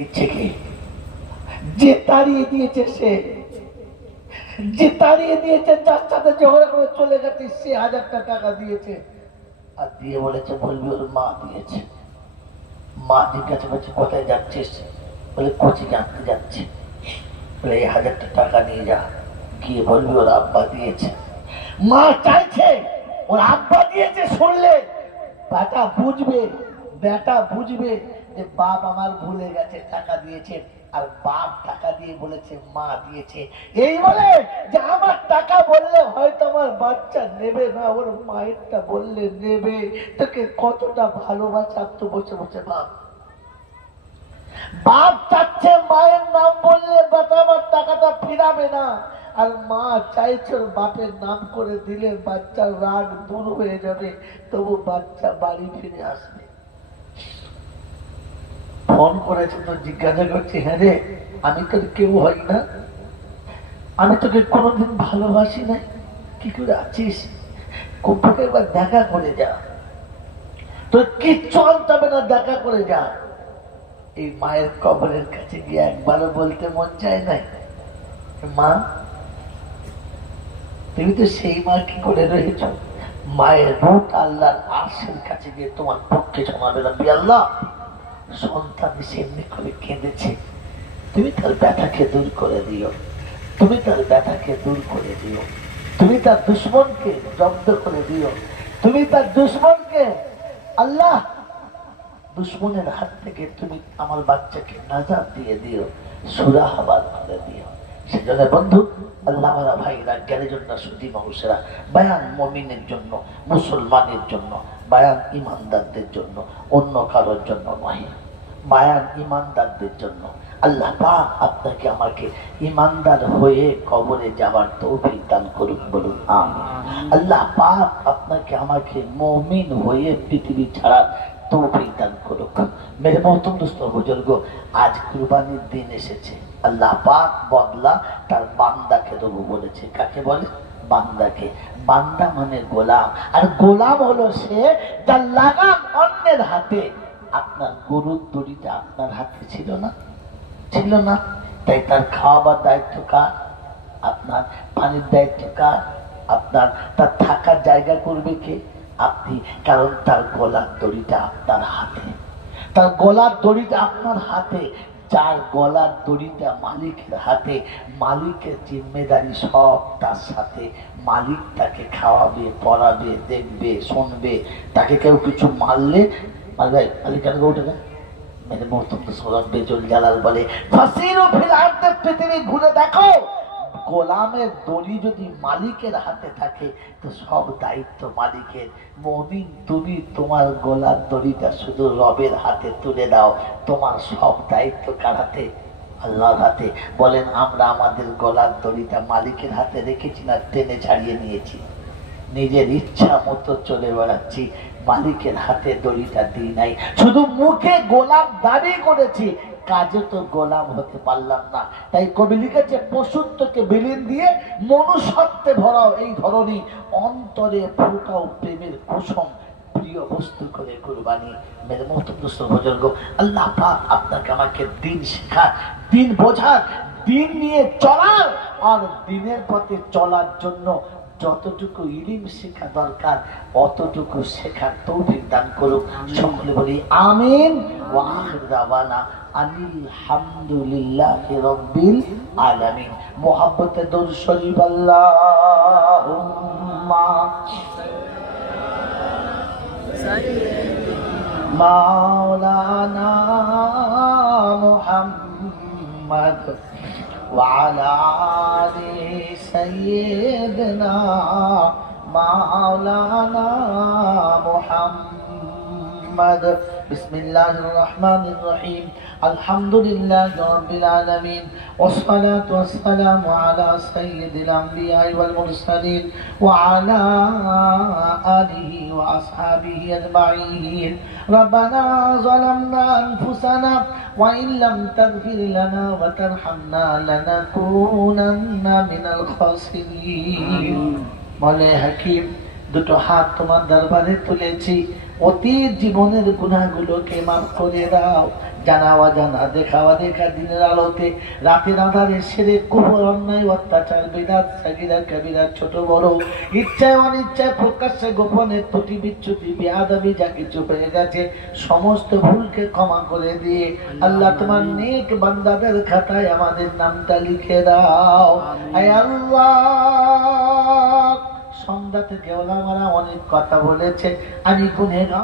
দিচ্ছে কে? যে তাড়িয়ে দিয়েছে সে, যে তাড়িয়ে দিয়েছে, যার সাথে ঝগড়া করে চলে গেছে সে 1000টা টাকা দিয়েছে আর দিয়ে বলেছে বলবি ওর মা দিয়েছে। মা জিজ্ঞাসা করছে কোথায় যাচ্ছিস? বলে কোচিং আনতে যাচ্ছে। বলে এই 1000টা টাকা নিয়ে যা, গিয়ে বলবি ওর আব্বা দিয়েছে। মা চাইছে ওর আব্বা দিয়েছে শুনলে বেটা বুঝবে, বেটা বুঝবে যে বাপ আমার ভুলে গেছে টাকা দিয়েছে, আর বাপ টাকা দিয়ে বলেছে মা দিয়েছে। এই বলে যে আমার টাকা বললে হয়তো আমার বাচ্চা নেবে না, ওর মায়েরটা বললে নেবে। তোকে কতটা ভালোবাসা তো বসে বসে বাপ। বাপ চাচ্ছে মায়ের নাম বললে বেটা আমার টাকাটা ফিরাবে না, আর মা চাইছে ওর বাপের নাম করে দিলে বাচ্চার রাগ দূর হয়ে যাবে, তবু বাচ্চা বাড়ি ফিরে আসবে। ফোন করেছে তো জিজ্ঞাসা করছি, হ্যাঁ রে আমি তোর কেউ হই না, আমি তোকে কোনোদিন ভালোবাসি নাই, কি করে আছিস? কম্পিউটার একবার দেখা করে যা, তোর কিচ্ছু আনতে হবে না, দেখা করে যা। এই মায়ের কবরের কাছে গিয়ে একবারও বলতে মন চায় নাই মা তুমি তো সেই মা কি করে রয়েছ? মায়ের রূপ আল্লাহর আরশের কাছে গিয়ে তোমার পক্ষে শোনাবে না, আল্লাহ সন্তান সেমনি করে কেঁদেছে, তুমি তার ব্যথাকে দূর করে দিও, তুমি তার ব্যথাকে দূর করে দিও, তুমি তার দুশ্মনকে জব্দ করে দিও, তুমি তার দুশ্মনকে আল্লাহ দুশ্মনের হাত থেকে তুমি আমার বাচ্চাকে নাজাত দিয়ে দিও, সুরাহাবাদ করে দিও। সেজন্য বন্ধু আল্লাহ ভাইরা জ্ঞানের সুদী মানুষেরা, বায়ান মুমিনের জন্য, মুসলমানের জন্য, বায়ান ইমানদারদের জন্য, অন্য কারোর জন্য নয়, বায়ান ইমানদারদের জন্য। আল্লাহ পাক আপনাকে আমাকে ইমানদার হয়ে কবরে যাওয়ার তৌফিক দান করুন, বলুন আমিন। আল্লাহ পাক আপনাকে আমাকে মুমিন হয়ে পৃথিবী ছাড়া তৌফিক দান করুক। মেরে মহতরম দোস্ত বুজুর্গ, আজ কুরবানির দিন এসেছে। আল্লাহ পাক বদলা তার বান্দাকে দেবো বলেছে। কাকে বলে? বান্দাকে। বান্দা মানে গোলাম, আর গোলাম হলো সে যার লাগাম অন্যের হাতে। আপনার গরুর দড়িটা আপনার হাতে ছিল না? ছিল না? তাই তার খাওয়াবার দায়িত্ব কার? আপনার। পানির দায়িত্ব কার? আপনার। তার থাকার জায়গা করবে কে? আপনি। কারণ তার গলার দড়িটা আপনার হাতে, তার গলার দড়িটা আপনার হাতে। যার গলার দড়িটা মালিকের হাতে, মালিকের জিম্মেদারি সব তার সাথে। মালিক তাকে খাওয়াবে, পড়াবে, দেখবে, শুনবে। তাকে কেউ কিছু মারলে মারবে, মালিকের উঠে না। মেরে মহতরম সোলাম বেজল জালাল বলে, ফাসিরু ফিল আরদি, পৃথিবী ঘুরে দেখো, গোলামের দড়ি যদি মালিকের হাতে থাকে তো সব দায়িত্ব মালিকের। মুমিন তুমি তোমার গলার দড়িটা শুধু রবের হাতে তুলে দাও, তোমার সব দায়িত্ব কার হাতে? আল্লাহর হাতে। বলেন আমরা আমাদের গলার দড়িটা মালিকের হাতে রেখেছি না টেনে ছাড়িয়ে নিয়েছি? নিজের ইচ্ছা মতো চলে বেড়াচ্ছি, মালিকের হাতে দড়িটা দিই নাই। শুধু মুখে গোলাম দাবি করেছি, কাজে তো গোলাম হতে পারলাম না। তাই কবি লিখেছে, পশুত্বকে বিলীন দিয়ে মনুষ্যত্বে ভরাও এই ধরনী, অন্তরে ফুটাও প্রেমের কুসুম, প্রিয় বস্তু করে কুরবানি। মেরে মহতরম দোস্ত বুজুর্গ, আল্লাহ পাক আপনাকে আমাকে দিন শেখার, দিন বোঝার, দিন নিয়ে চলার, আর দিনের পথে চলার জন্য যতটুকু ইলম শেখা দরকার অতটুকু শেখার তৌফিক দান করুক। সকলে বলি আমিন। ওয়া আখির দাওয়ানা আলহামদুলিল্লাহি রাব্বিল আলামিন। মুহাব্বতে দরুদ শরীফ আল্লাহুম্মা মাওলানা মুহাম্মদ وعلى آل سيدنا مولانا محمد. بسم الله الرحمن الرحيم. الحمد لله رب العالمين، والصلاة والسلام على سيد الأنبياء والمرسلين وعلى آله وأصحابه أجمعين. ربنا ظلمنا أنفسنا وإن لم تغفر لنا وترحمنا لنكونن من الخاسرين. মওলা হাকিম, দুটো হাত তোমার দরবারে তুলেছি, অতীত জীবনের গুনাহগুলোকে মাফ করে দাও। জানা অজানা, দেখা অদেখা, দিনের আলোতে রাতের আঁধারে সেরে কুফর, অন্যায়, অত্যাচার, বিদাত, সাগিরা, কাবিরা, ছোট বড়, ইচ্ছায় অনিচ্ছায়, প্রকাশ্যে গোপনে, ত্রুটি বিচ্যুতি, বেয়াদবি যা কিছু হয়ে গেছে সমস্ত ভুলকে ক্ষমা করে দিয়ে আল্লাহ তোমার নেক বান্দাদের খাতায় আমাদের নামটা লিখে দাও। আয় আল্লাহ, সন্ধ্যা থেকে ওলামারা অনেক কথা বলেছে, আমি গুনেগার।